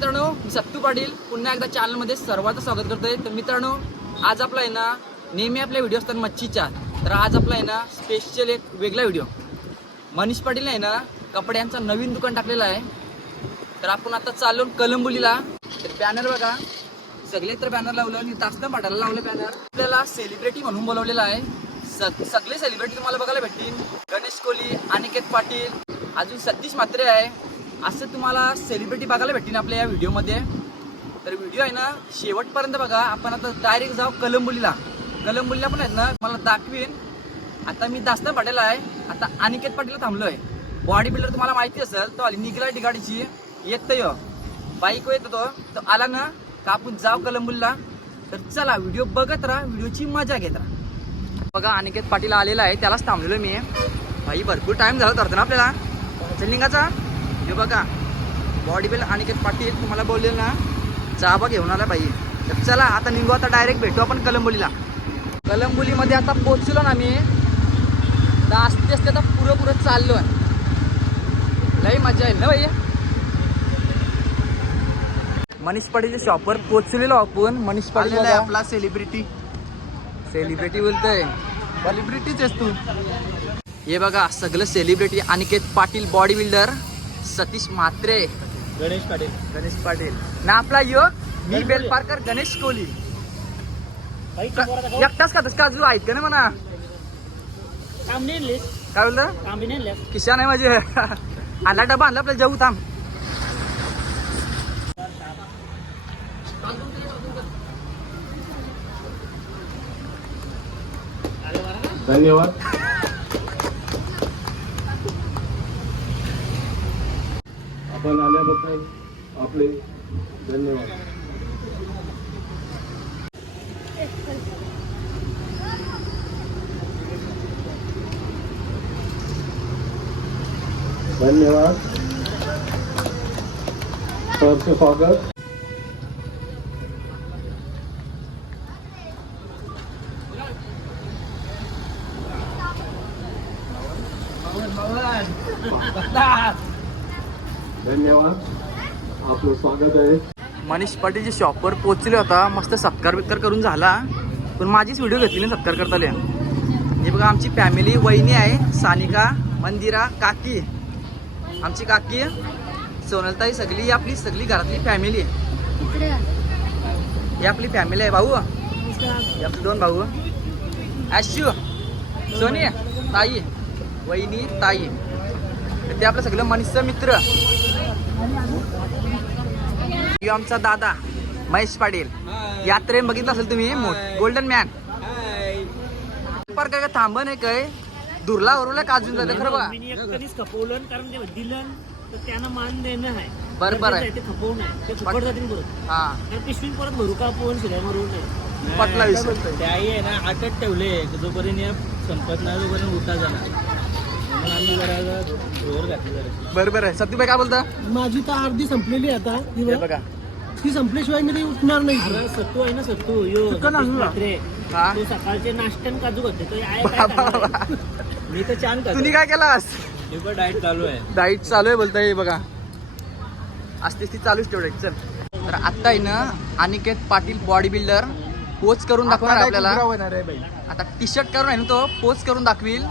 मित्रांनो मी सत्तू पाटील पुन्हा एकदा चॅनलमध्ये सर्वांचं स्वागत करतोय. तर मित्रांनो आज आपला आहे ना नेहमी आपल्या व्हिडिओ असतात मच्छीच्या. तर आज आपला आहे ना स्पेशल एक वेगळा व्हिडिओ मनीष पाटील आहे ना कपड्यांचा नवीन दुकान टाकलेलं आहे. तर आपण आता चाललो कलंबुलीला तर बॅनर बघा. सगळे तर बॅनर लावलं आणि तासनं पाटाला लावलं बॅनर आपल्याला सेलिब्रिटी म्हणून बोलवलेलं आहे. सग सगळे सेलिब्रिटी तुम्हाला बघायला भेटतील. गणेश कोहली अनिकेत पाटील अजून सतीश म्हात्रे आहे. असं तुम्हाला सेलिब्रिटी बघायला भेटेल आपल्या या व्हिडिओमध्ये. तर व्हिडिओ आहे ना शेवटपर्यंत बघा. आपण आता डायरेक्ट जाऊ कलंबुलीला. कलंबुलीला पण आहेत ना मला दाखवीन. आता मी दास्ता पाटील आहे. आता अनिकेत पाटीला थांबलो आहे बॉडी बिल्डर तुम्हाला माहिती असेल तो आली निघला गाडीची येत यो हो. बाईक येतो तो. तो आला ना का आपण जाऊ कलंबुलीला? तर चला व्हिडिओ बघत राहा व्हिडिओची मजा घेत राहा. बघा अनिकेत पाटील आलेला आहे. त्यालाच थांबलेलो मी. भाई भरपूर टाईम झाला तर ना आपल्याला. चल निघाचा हे बघा बॉडी बिल्डर अनिकेत पाटील तुम्हाला बोलले ना चाबा घेऊन आला बाई. तर चला आता निघू आता डायरेक्ट भेटू आपण कलंबोलीला. कलंबोलीमध्ये आता पोचलो ना मी. तर असते असते आता पुरं पुरं चाललो आहे. लई मजा येईल ना भाई मनीष पाटीलच्या शॉपवर पोचलेलो आपण. मनीष पाटील आलेला आहे आपला सेलिब्रिटी सेलिब्रिटी बोलतोय. सेलिब्रिटीच आहेस तू. हे बघा सगळं celebrity Aniket Patil body builder Satish Mhatre Ganesh Patil. Ganesh Patil. ना आपला यो मी बेलपारकर गणेश कोहली क- एकटाच का का अजून आहेत का ना म्हणा? काय बोलतं किशान आहे माझे. आणला डबा आणला आपल्याला जाऊ थांब. धन्यवाद. आपण आल्याबद्दल आपले धन्यवाद. धन्यवाद. सरचे स्वागत धन्यवाद आपलं स्वागत आहे. मनीष पाटीलच्या शॉपवर पोचले होता मस्त सत्कार बित्कार करून झाला. पण माझीच व्हिडिओ घेतली ना सत्कार करताले. हे बघा आमची फॅमिली वहिनी आहे सानिका मंदिरा काकी. आमची काकी सोनलताई सगळी ही आपली सगळी घरातली फॅमिली आहे. ही आपली फॅमिली आहे भाऊ. आपले दोन भाऊ. ॲशू सोनी ताई वहिनी ताई. ते आपलं सगळं मनीषचं मित्र. आमचा दादा महेश पाटील. यात्रेन बघितलं असेल तुम्ही गोल्डन मॅन पर काय थांबन आहे काय? दुर्ला वरुला काजून जातं खरं बघा. कधीच खपवलं कारण ते दिलं तर त्यांना मान देणं आहे. बरोबर आहे. ते खपवून आहे. ते फुकट जातील हा. आणि पिशवीत परत भरू का पोहून शिराय मारून नाही. पटला विषय त्याही आहे ना आटत ठेवले. जोपर्यंत या संपत नाही तोपर्यंत उठा जाणार. बरोबर आहे. सत्यबाई काय बोलता? माझी तर अर्धी संपलेली आहे आता. ती हे बघ. बघा. ती संपल्याशिवाय मी ती उठणार नाही. अरे सत्तू आहे ना सत्तू. यो चिकन हा? तो सकाळचे नाश्त्यान काजू खाते तो आहे काय करणार आहे? मी तर छान तुम्ही काय केलास? खातो डाएट चालू आहे. डाईट चालू आहे बोलताय हे बघा. असते ती चालूच ठेवलं चल. तर आता आहे ना अनिकेत पाटील बॉडी बिल्डर पोच करून दाखवणार आहे आपल्याला. होणार आहे बाई? आता टी शर्ट करून आहे ना तो पोच करून दाखवील.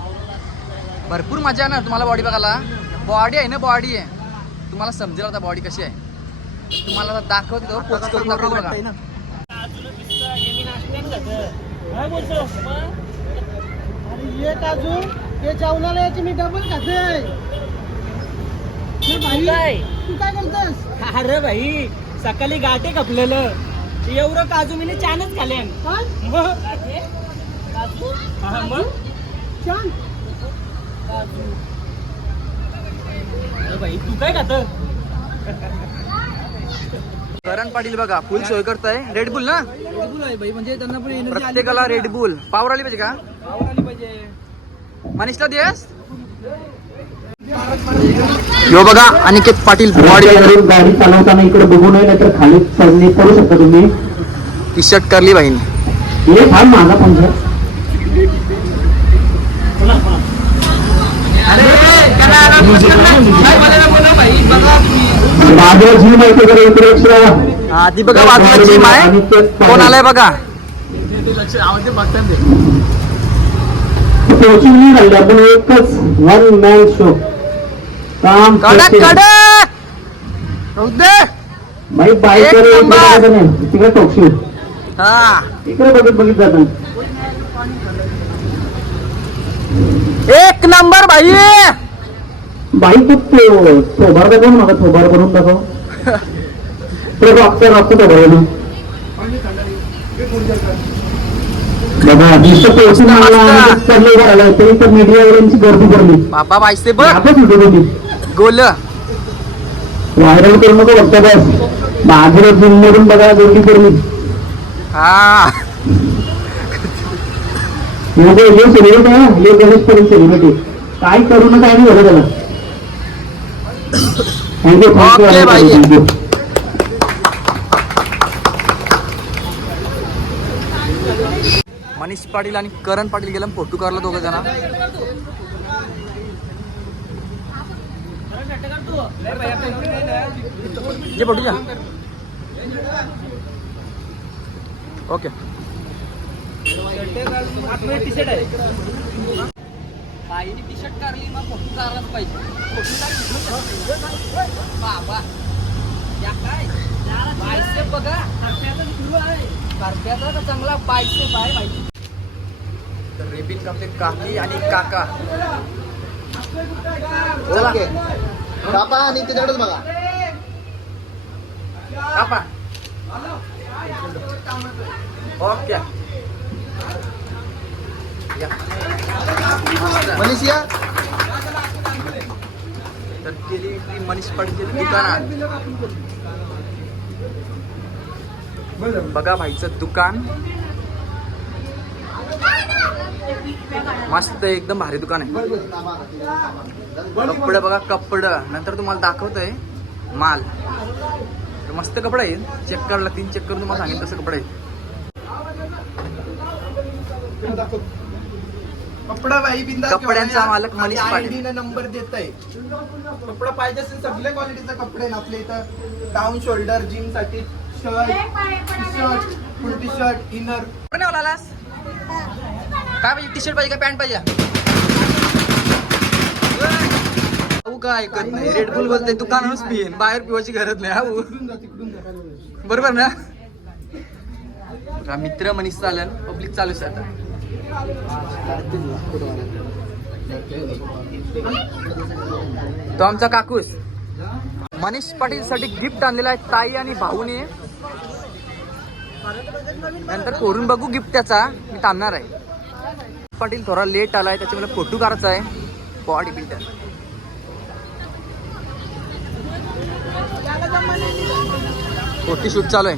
भरपूर मजा येणार तुम्हाला बॉडी बघायला. बॉडी आहे ना बॉडी आहे. तुम्हाला समजेल आता बॉडी कशी आहे. तुम्हाला आता दाखवतो तो पोच करून दाखवतो बघा हे ते जेवणाला याची मी डबल खाते हे भाई काय? तू काय करतोस अरे भाई सकाळी गाठे खपलेलं. एवढं काजू मी छानच मग? हा, मग? छान. अरे भाई तू काय खात करण पाटील बघा फुल सोय करताय. रेड बुल ना? भाई म्हणजे त्यांना पण प्रत्येकाला रेड बुल पावर आली पाहिजे का? मनीषला देस. यो बघा अनिकेत पाटील बॉडी गाडी चालवताना इकडे बघू नये नाहीतर खाली चढणे करू शकता तुम्ही. टी शर्ट करली बहीण. हे फार माझा पंच काय बोलायला बोला भाई बघा तुम्ही माझं जी माहिती करे इकडे लक्ष हा ती बघा बाजूला जिम आहे कोण आलाय बघा कोचिंग नाही झाली आपण एकच वन मॅन शो काम कडक करते. कडक राहू दे बाई बाईक एक वर नंबर. इकडे बघत नाही. तिकडे टोकशील हा इकडे बघत बघित जातात एक नंबर भाई बाई तू तो थोबार दाखव मला थोबार करून दाखव. तो रक्त रक्त थोबार बघा आणि चाललंय घराला तरी तर मीडियावाल्यांची गर्दी बाबा बघ गोल. व्हायरल करू नको बघता बस. बाजूला जिम मधून बघा गर्दी पडली. हा. म्हणजे हे सेलिब्रिटी आहे हे गणेश सेलिब्रिटी काय करू नका आणि झालं त्याला. बाई. थँक्यू मनीष पाटील आणि करण पाटील गेला फोटो काढला दोघं जण. ये फोटो घ्या. ओके टी शर्ट आहे बाईने टी शर्ट काढली मग फोटो काढलाच पाहिजे. बाबा या काय? बायसेप बघा. करप्याचा का चांगला बायसेप आहे तर रेबिन कापले काकी आणि काका. चला. कापा आणि त्याच्याकडेच बघा. कापा. ओके. मनीष या तर गेली ती मनीष पाटील दुकानात बघा भाईचं दुकान. मस्त एकदम भारी दुकान आहे. कपडे बघा कपडं. नंतर तुम्हाला दाखवतोय माल. तर मस्त कपडे येईल चेक करायला तीन चेक करून तुम्हाला सांगेल तसं कपडे येईल कपडा बाई बिंदास कपड्यांचा मालक मनीष पाटील. नंबर देत आहे कपडा पाहिजे असेल सगळ्या क्वालिटीचा कपडे आहे ना आपल्या इथं. Down shoulder जिमसाठी. Shirt T shirt full T shirt inner काय पाहिजे? टी शर्ट पाहिजे का पॅन्ट पाहिजे? काय ऐकत नाही. रेड बुल बोलते दुकानावरच पिईन बाहेर पिवायची गरज नाही अहो बरोबर ना? मित्र मनीष चालन. पब्लिक चालू आहे आता. तो आमचा काकूस. मनीष पाटील साठी गिफ्ट आणलेला आहे ताई आणि भाऊने. नंतर कोरून बघू गिफ्ट त्याचा. मी थांबणार आहे. पाटील थोडा लेट आलाय त्याच्यामुळे फोटो काढायचा आहे. बॉडी बिल्डर फोटो शूट चालू आहे.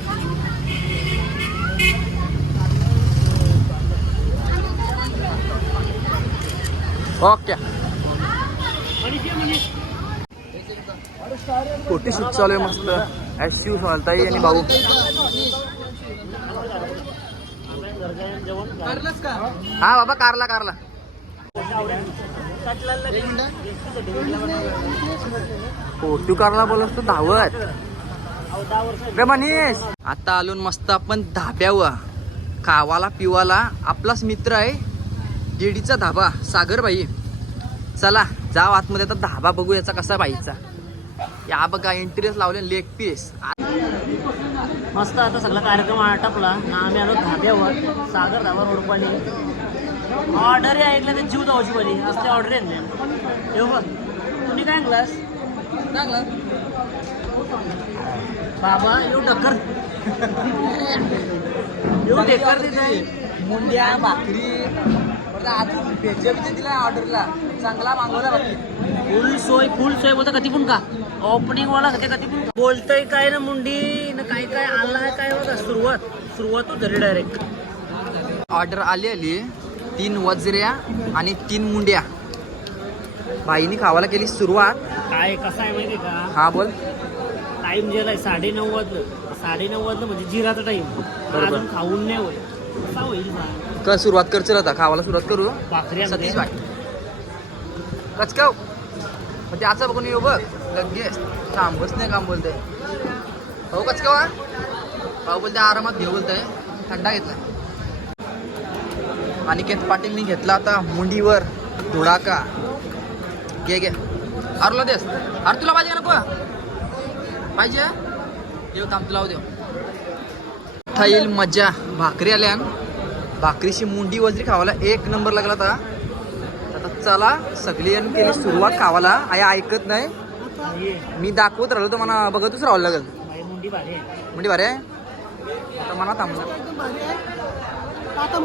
ओके. फोटो शूट चालू आहे मस्त. ॲश ताई आणि भाऊ. हा बाबा कारला कारला. फोटो कारला बोलत तू धावत. रे मनीष. आता आलो न मस्त आपण धाब्यावर. खावाला पिवाला. आपलाच मित्र आहे. डेडीचा धाबा सागर भाई चला जाव आतमध्ये आता धाबा बघू याचा कसा बाईचा. या बघा इंटरेस्ट लावले लेग पीस मस्त आता सगळा कार्यक्रम आटपला. ना आम्ही आलो धाब्यावर सागर धाबा रोडपाणी ऑर्डर ऐकलं ते जीव जाऊची बरी असले ऑर्डर आहेत ना येऊ बघ. तुम्ही काय ग्लास बाबा येऊ टक्कर येऊ टेक्कर मुंड्या भाकरी. दिला ऑर्डरला. चांगला मागवला बाकी. फुल सोय फुल सोय बोलता कधी पण का? ओपनिंग वाला कधी कधी पण. का बोलतोय काय ना मुंडी ना काय काय आला काय बघा सुरुवात. सुरुवात होत झाली डायरेक्ट ऑर्डर आली आली. तीन वजऱ्या आणि तीन मुंड्या. बाईनी खावायला केली सुरुवात. काय कसं आहे माहिती का? हा बोल. टाइम गेलाय साडे नऊ वाजलं. साडे नऊ वाजलं म्हणजे जिराचा टाइम अजून खाऊन नाही होय का सुरुवात करचं आता? खावायला सुरुवात करू? सतीश. बाई कचकाव. मग त्याचा बघून येऊ बघ. लगेच. थांबच नाही काम बोलतंय. हो कच केव्हा भाऊ बोलते आरामात घेऊ बोलतंय. थंडा घेतला अनिकेत पाटीलनी घेतला आता मुंडीवर धुडाका. घे घे. अरला देस. अरे तुला पाहिजे का नको? पाहिजे? येऊ थांब तुला देऊ था येईल मजा भाकरी आल्या भाकरीची मुंडी वजरी खावाला एक नंबर लागला आता. आता चला सगळी यांनी केली सुरुवात खावाला आई ऐकत नाही. मी दाखवत राहिलो तर मला बघतच राहावं लागेल. मुंडी भारी आहे. आता मना थांबलं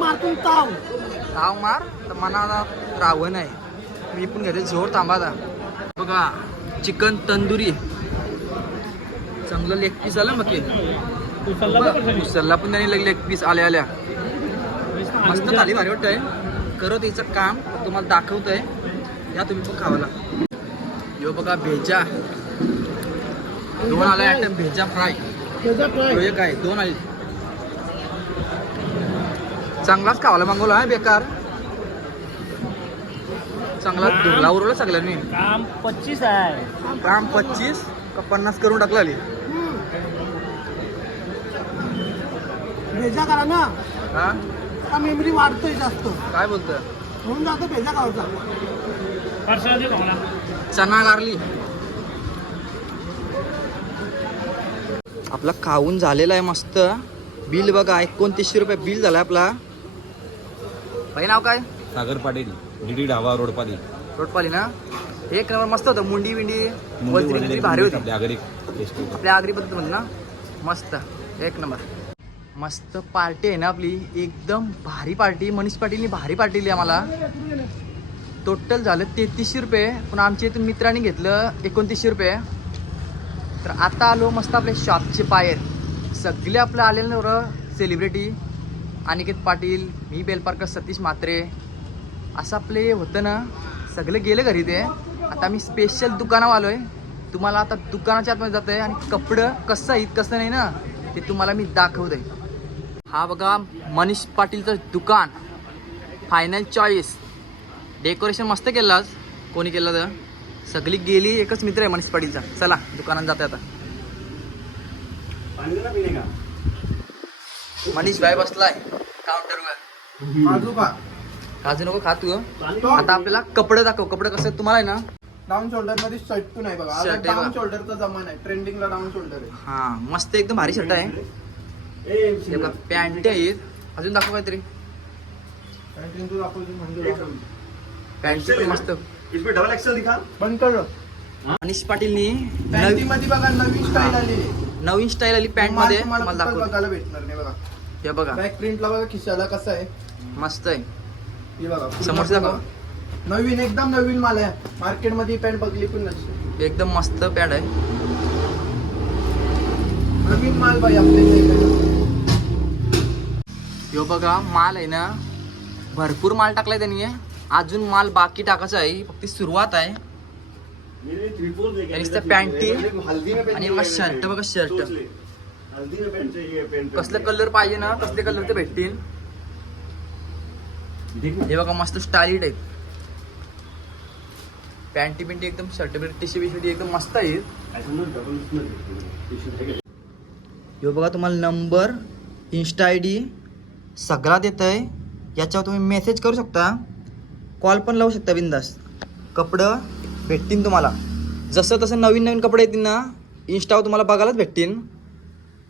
मारतून ताव. मार तर मनाला राहावं नाही मी पण घेते जोर थांबा बघा चिकन तंदुरी. चांगलं लेग पीस आलं मग उसरला पण त्यांनी लेग पीस आल्या आल्या. मस्त थाली भारी वाटतंय. करत याचं काम तुम्हाला दाखवतंय. या तुम्ही पण खावाला यो बघा भेजा. दोन आल्या आयटम भेजा फ्राय. एक आहे दोन आले. चांगलाच खावाला मागवला बेकार. चांगला धुरला उरवला सगळ्यांनी. काम पच्चीस आहे. काम पच्चीस का पन्नास करून टाकला भेजा करा ना हा? आता मेमरी वाढतोय जास्त. काय बोलतोय? म्हणून जातो भेजा भावना. चना गारली. आपला खाऊन झालेला आहे मस्त. बिल बघा एकोणतीसशे रुपये बिल झालाय आपला. भाई नाव काय? सागर पाटील डीडी ढाबा रोडपाली. रोटपाली ना? एक नंबर मस्त होतं मुंडी वजरी बिजरी भारी होती. आपल्या आगरी आपल्या आगरी पद्धत म्हणून ना? मस्त एक नंबर. मस्त पार्टी आहे ना आपली. एकदम भारी पार्टी. मनीष पाटीलनी भारी पार्टी दिली आम्हाला. टोटल झालं तेहतीसशे रुपये. पण आमच्या इथून मित्रांनी घेतलं एकोणतीसशे रुपये. तर आता आलो मस्त आपल्या शॉपचे बाहेर. सगळे आपलं आलेले नवर सेलिब्रिटी अनिकेत पाटील मी बेलपारकर सतीश म्हात्रे. असं आपले होतं ना. सगळे गेले घरी ते. आता मी स्पेशल दुकानावर आलो आहे तुम्हाला आता दुकानाच्या आतमध्ये जात आहे आणि कपडं कसं आहेत कसं नाही ना ते तुम्हाला मी दाखवत आहे हा बघा मनीष पाटीलचं दुकान. फायनल चॉईस डेकोरेशन मस्त केलं आज. कोणी केलं तर? सगळी गेली एकच मित्र आहे मनीष पाटीलचा. चला दुकानात जाते आता. मनीष भाई बसलाय. काउंटरवर काजू नको खा तू आता आपल्याला कपडे दाखव. कपडे कसं तुम्हाला आहे ना? डाऊन शोल्डरमध्ये शर्ट पण आहे बघा. डाऊन. शोल्डरचा जमाना आहे. ट्रेंडिंगला डाऊन शोल्डर आहे. हा मस्त एकदम भारी शर्ट आहे. हे बघा पॅन्ट आहेत. अजून दाखव काहीतरी. पॅन्टीनचं दाखवतो म्हणजे पॅन्ट पण मस्त. बंद कर. मनीष पाटीलनी पॅन्टी नवी मध्ये बघा नवीन स्टाईल आहे. नवीन स्टाईल आली पॅन्टमध्ये. तुम्हाला मला दाखव. बघायला भेटणार नाही बघा. हे बघा. बॅक प्रिंटला बघा खिशाला कसं आहे. मस्त आहे. हे बघा. दाखव. नवीन एकदम नवीन माल आहे. मार्केटमध्ये पॅन्ट बघली पण नसते एकदम मस्त पॅन्ट आहे. नवीन माल बाई आपल्या इथे. ह्यो बघा माल आहे ना भरपूर माल टाकलाय त्यांनी. अजून माल बाकी टाकायचा आहे फक्त सुरुवात आहे. पॅन्टी आणि बघा शर्ट बघा शर्ट कसलं कलर पाहिजे ना कसले कलर ते भेटतील. हे बघा मस्त स्टाईलिट आहेत. पॅन्टी पिंटी एकदम शर्ट बिर्ट टी एकदम मस्त आहेत. ह्यो बघा तुम्हाला नंबर इन्स्टा आय डी सगळा देत आहे याच्यावर तुम्ही मेसेज करू शकता. कॉल पण लावू शकता बिंदास. कपडं भेटतील तुम्हाला. जसं तसं नवीन नवीन कपडे येतील ना इन्स्टावर तुम्हाला बघायलाच भेटतील.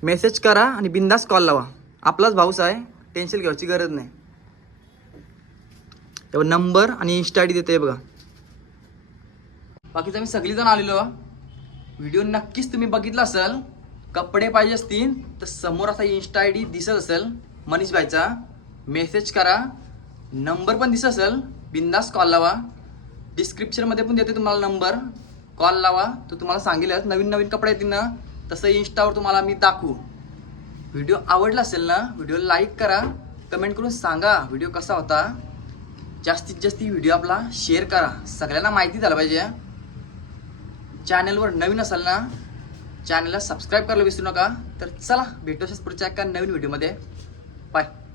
मेसेज करा आणि बिंदास कॉल लावा. आपलाच भाऊस आहे टेन्शन घ्यायची गरज नाही. तेव्हा नंबर आणि इन्स्टा आय डी देते बघा. बाकीचं आम्ही सगळीजण आलेलो. व्हिडिओ नक्कीच तुम्ही बघितला असेल. कपडे पाहिजे असतील तर समोर असा इन्स्टा आय डी दिसत असेल. मनीष भाईचा मेसेज करा. नंबर पण दिसत असेल. बिंदास कॉल लावा. डिस्क्रिप्शनमध्ये पण देते तुम्हाला नंबर कॉल लावा. तो तुम्हाला सांगेलच. नवीन नवीन कपडे येतील ना तसं इन्स्टावर तुम्हाला मी दाखवू. व्हिडिओ आवडला असेल ना व्हिडिओ लाईक करा. कमेंट करून सांगा व्हिडिओ कसा होता. जास्तीत जास्त व्हिडिओ आपला शेअर करा. सगळ्यांना माहिती झालं पाहिजे. चॅनलवर नवीन असाल ना चॅनलला सबस्क्राईब करायला विसरू नका. तर चला भेटू अशाच पुढच्या एका नवीन व्हिडिओमध्ये Bye.